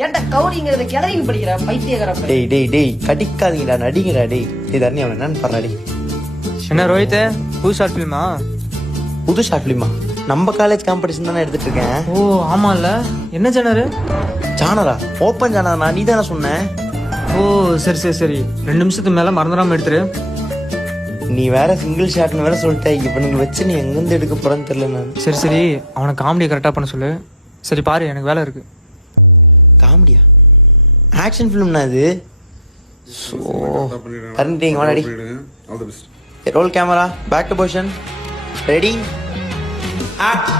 ஏன்டா கவுரிங்கிறத கிளறிங்க படிக்கிற பைத்தியக்கார டேய் டேய் டேய் கடிக்காதீங்கடா நடிங்கடா டேய் தரணி அவன் என்னன்னு பாருடா டேய். என்ன ரோஹித் புது ஷார்ட் ஃபிலிமா? புது ஷார்ட் ஃபிலிமா? நம்ம காலேஜ் காம்படிஷன் தானே எடுத்துட்டு இருக்கேன். ஓ ஆமால, என்ன ஜானரு? ஜானரா? ஓப்பன் ஜானரா? நீ தானே சொன்ன. ஓ சரி சரி சரி, 2 நிமிஷத்துக்கு மேல மறந்துடாம எடுத்துரு. நீ வேற சிங்கிள் ஷாட்னு வேற சொல்லிட்ட. இவனுங்க வச்சு நீ எங்கிருந்து எடுக்க போறேன்னு தெரியல நான். சரி சரி, அவனை காமெடி கரெக்டா பண்ண சொல்லு. சரி பாரு, எனக்கு வேலை இருக்கு. காமெடியா? ஆக்ஷன் ஃபிலிம்னா இது? ஸோ கரண்டிங் வாடாடி. Roll camera, back to position, ready, act.